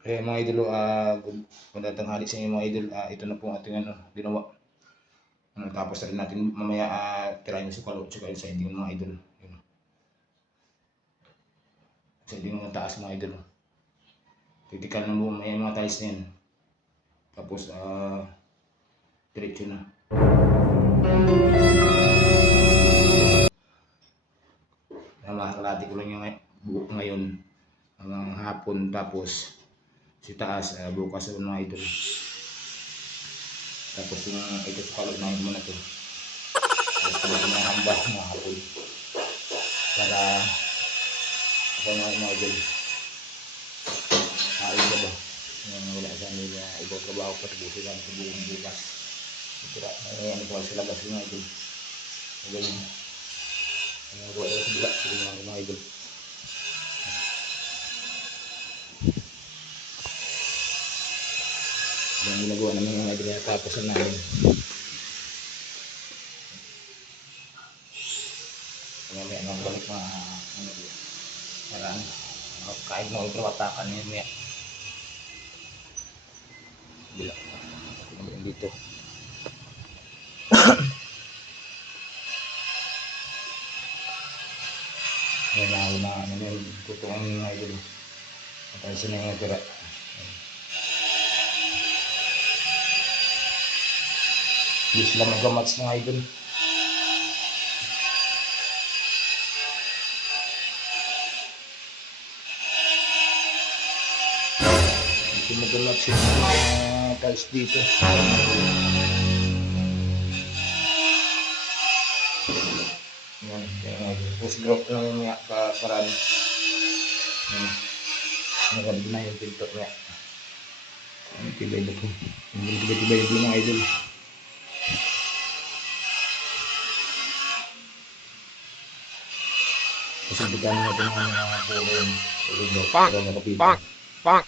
Kaya mga idol, good, magandang tanghali sa inyo mga idol. Ah, ito na po ang ating ano, ginawa. Ano, tapos na rin natin mamaya ah, tirahin yung sukalo tsaka yung siding mga idol. Yun. Siding ng taas mga idol. Titikal na mo mamaya mga tiles na yan. Tapos, ah, diretso na. Na makakalati ko lang yung ngayon hanggang hapon tapos si taas ah, bukas sa mga idol. Tapos yung ito sa kalog na muna to. Tapos yung hamba mga hapon para ako mga mga idol. Kain ka ba? Yung wala sa nila ibang trabaho pa tapusin lang sa buong bukas. Ito na ano pa sa labas mga idol. Ganyan ang sa sa mga mga idol ginagawa ng mga idol na na namin mamaya nang balik mga ano yun parang kahit na ultra watakan yun niya bila Hanggang dito Ayan na, una, ano yun, ng mga idol. Matay na yung. Hindi sila mag-match ng idol. Hindi mag-match yung mga tiles dito. Yan, yan. Tapos drop lang yung mga pa-. Nagabig na yung pinto niya. Ang tibay na po. Ang tibay-tibay yung mga idol. Kasi bigyan natin ang mga puno yung puno. Pang! Pang! Pang!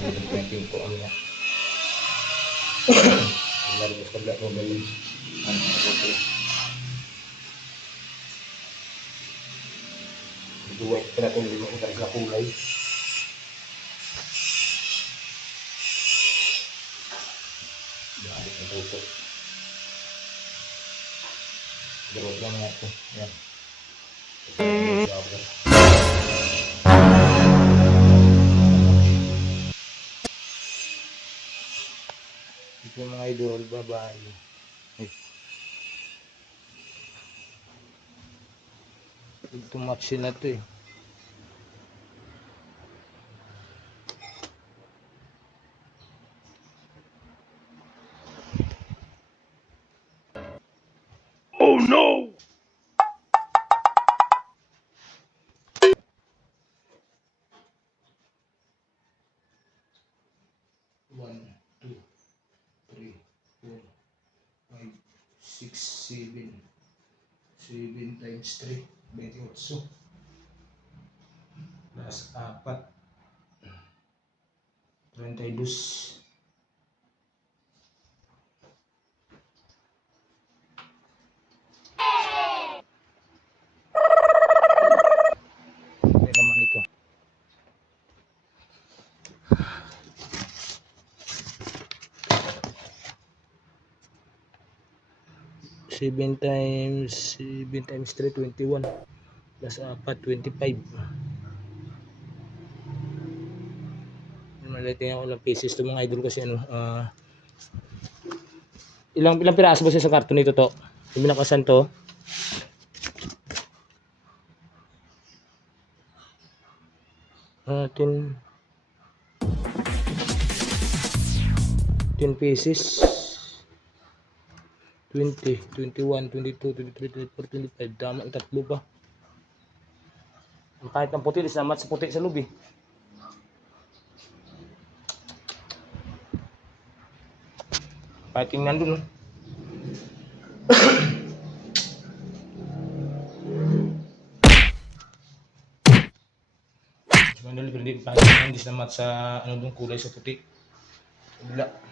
Yung pinto ang niya. Lalo sa ko ba yung ano, puto. Dua ka na kung lima ko sa kulay. Dahil na puto. Dalawa lang nga ito. Yan. Ito mga idol, bye-bye. Ay. Ito match na to eh. Oh no! One, two, three, four, five, six, seven. Seven times three, 28. Plus apat. 32. 7 times 7 times 3 21 plus 4 25 malitin ako ng pieces to mga idol kasi ano uh, ilang ilang piraso ba siya sa karton nito to? Yung binakasan to? Natin uh, 10 pieces. 20, 21, 22, 23, 24, 25 tama ang tatlo pa kahit ang puti, sa mat sa puti sa lubi kahit yung nandun oh. Mandali pero hindi pa hindi sa mat sa ano dun kulay sa puti. Wala.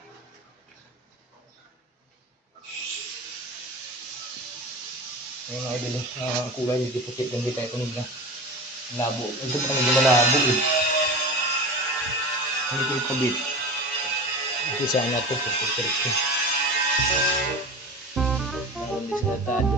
Yung mga idol, ang kulay hindi puti, hindi tayo kunig na labo. Ito pa medyo malabo eh. Hindi ko ipabit. Ito sana po. Pupupirit ko. Meron din sa natado.